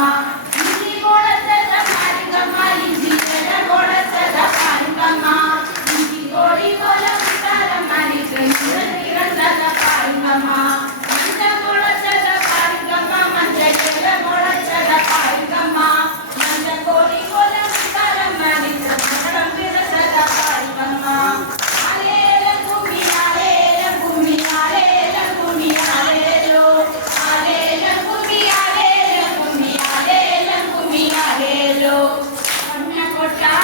Mama. Bye.